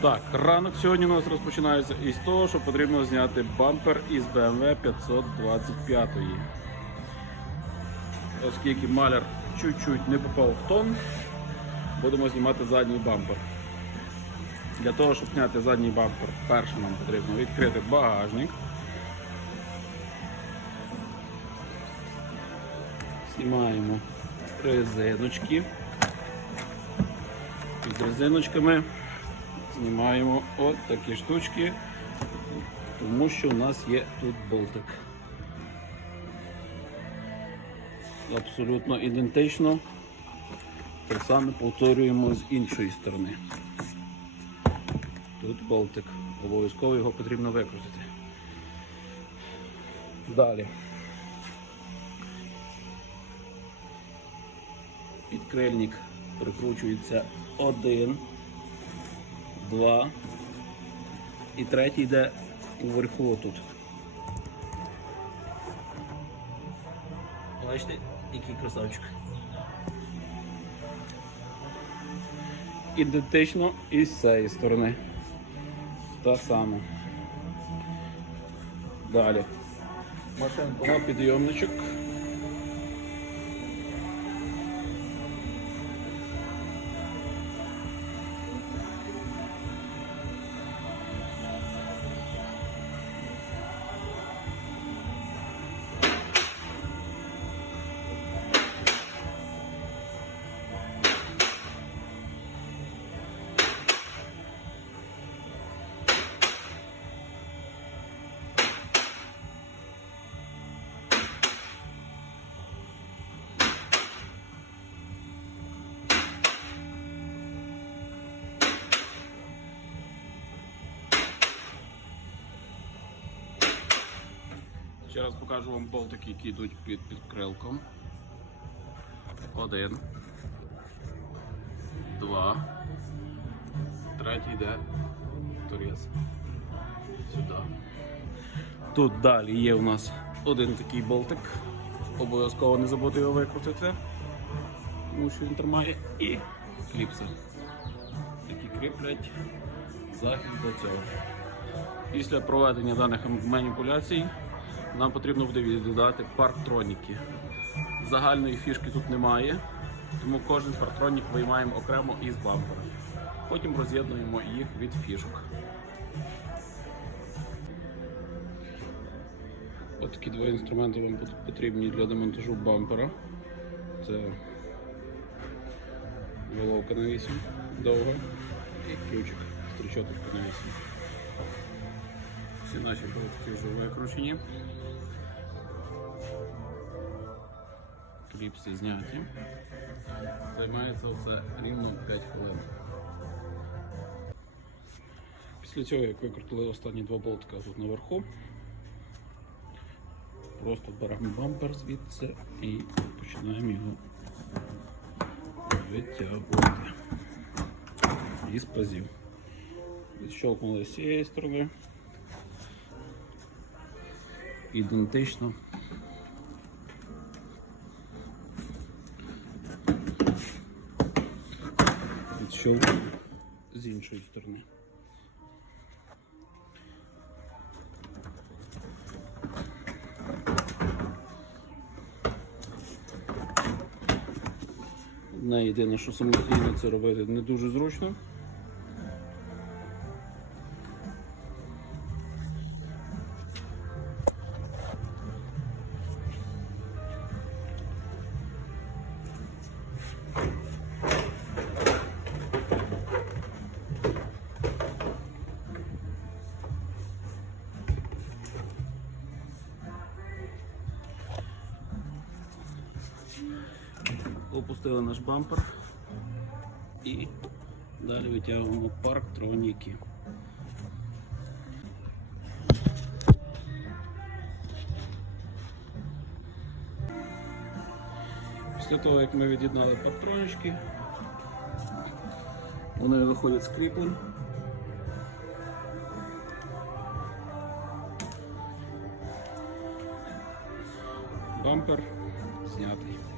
Так, ранок сьогодні у нас розпочинається із того, що потрібно зняти бампер із BMW 525. Оскільки маляр чуть-чуть не попав в тон, будемо знімати задній бампер. Для того, щоб зняти задній бампер, перше нам потрібно відкрити багажник. Знімаємо резиночки. Під резиночками знімаємо от такі штучки, тому що у нас є тут болтик. Абсолютно ідентично. Так само повторюємо з іншої сторони. Тут болтик. Обов'язково його потрібно викрутити. Далі. Підкрильник прикручується один, два і третій йде вверху тут. Бачите, який красавчик. Ідентично і з цієї сторони. Та сама. Далі. Машинку на підйомничок. Ще раз покажу вам болтики, які йдуть під підкрилком. Один. Два. Третій йде торец. Сюди. Тут далі є у нас один такий болтик. Обов'язково не забути його викрутити, тому що він тримає і кліпси, які кріплять захист до цього. Після проведення даних маніпуляцій нам потрібно буде додати парктроніки. Загальної фішки тут немає, тому кожен парктронік виймаємо окремо із бампера. Потім роз'єднуємо їх від фішок. Ось такі два інструменти вам потрібні для демонтажу бампера. Це головка на 8 довга і ключик, стрічоточка на 8. Всі наші болтики вже викручені. Кліпси зняті. Займається це рівно 5 хвилин. Після цього, як викрутили останні два болтика тут наверху, просто беремо бампер звідси і починаємо його витягувати із пазів. Відщолкнули з цієї сторони. Ідентично. Відщолкнули з іншої сторони. Одне єдине, що самостійно це робити не дуже зручно. Опустили наш бампер і далі витягуємо парктроніки. Після того, як ми від'єднали парктронічки, вони виходять з кріплень. Бампер знятий.